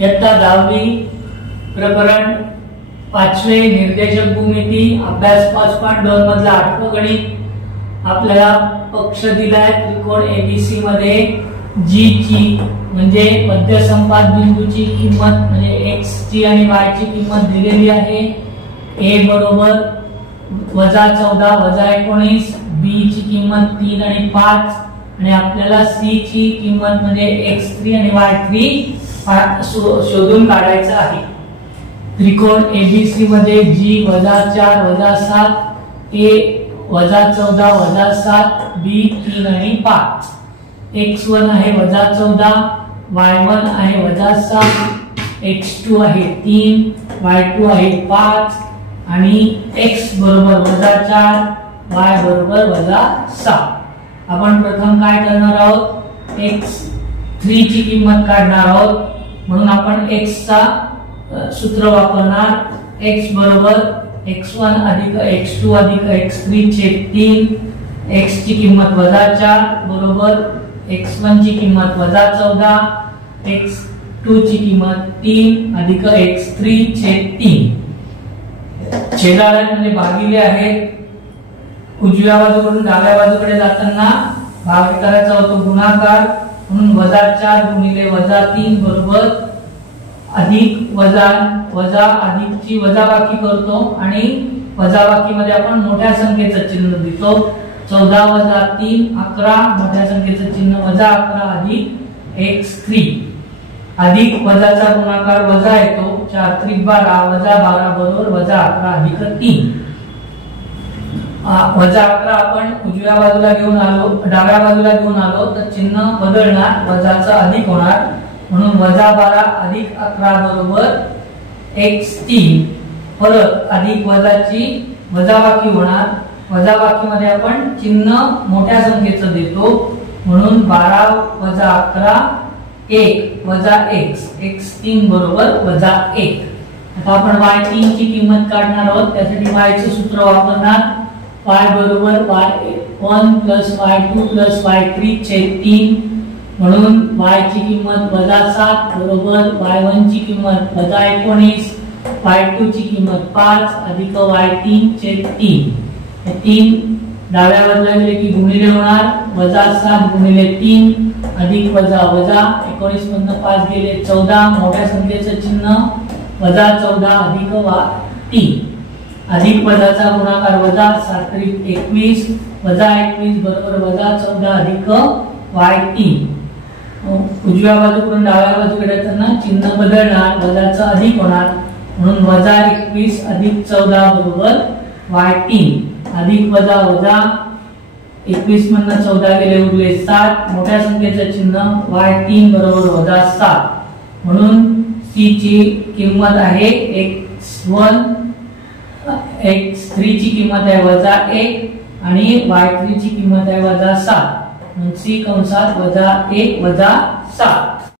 इयत्ता 10वी प्रकरण 5वे निर्देशक भूमिती अभ्यास 5.2 मधला 8वं गणित। आपल्याला पक्ष दिलाय त्रिकोण एबीसी मध्ये जी ची म्हणजे मध्य संपात बिंदूची किंमत म्हणजे x ची आणि y ची किंमत दिलेली आहे। a बरोबर -14 -19, b ची किंमत 3 आणि 5 आणि आपल्याला c ची किंमत म्हणजे x3 आणि y3 शोधून काढायचं आहे। त्रिकोण एबीसी मध्ये g -4 -7, a -14 -7, b 3 आणि 5, x1 आहे -14, y1 आहे -7, x2 आहे 3, y2 आहे 5 आणि x बरोबर -4, y बरोबर -7। आपण प्रथम काय करणार आहोत, x3 ची किंमत काढणार आहोत। म्हणून आपण x चा सूत्र वापरणार, x बरोबर x1 अधिक x2 अधिक x3 छेद 3, x ची किंमत -4 बरोबर x1 ची किंमत -14, x2 ची किंमत 3 अधिक x3 छेद 3। छेदाळ्यांमध्ये भागिले आहे। उजव्या बाजूकडून डाव्या बाजूकडे जाताना भाग करायचा होतो गुणाकार, म्हणून -4 गुणिले -3 बरोबर अधिक वजा अधिकची वजाबाकी करतो आणि वजाबाकी मध्ये आपण मोठ्या संख्येचं चिन्ह देतो। 14 - 3 11, मोठ्या संख्येचं चिन्ह -11 अधिक x3, अधिक वजाचा गुणाकार वजा येतो, 4 × 3 = 12, -12 बरोबर -11 अधिक 3। -11 आपण उजव्या बाजूला घेऊन आलो, डाव्या बाजूला घेऊन आलो तर चिन्ह बदलणार, वजाचा अधिक होणार, म्हणून -12 अधिक 11 बरोबर x3, परत अधिक वजाची वजाबाकी होणार, वजाबाकी मध्ये आपण चिन्ह मोठ्या संख्येचं देतो, म्हणून 12 - 11 1 x, x3 बरोबर -1। आता आपण y3 ची किंमत काढणार आहोत, त्यासाठी y चे सूत्र वापरणार, y बरोबर y1 + y2 + y3 छेद 3, म्हणून y ची किंमत -7 बरोबर y1 ची किंमत -19, y2 ची किंमत 5 अधिक y3 छेद 3। हे 3 डाव्या बाजूला गेले की गुणिले होणार, -7 गुणिले 3 अधिक वजा 19 मधून 5 गेले 14, मोठ्या संख्येचं चिन्ह -14 अधिक 3, अधिक वजाचा गुणाकार वजा 7 × 21, -21 बरोबर -14 अधिक y3। उजव्या बाजूकडून डाव्या बाजूकडे जाताना चिन्ह बदलणार, वजाचा अधिक होणार, म्हणून -21 अधिक 14 बरोबर y3, अधिक वजा 21 मधून 14 गेले उरले 7, मोठ्या संख्येचं चिन्ह y3 बरोबर -7, म्हणून c ची किंमत आहे x1, x3 ची किंमत आहे -1 आणि y3 ची किंमत आहे -7, म्हणून c कंसात -1 - 7।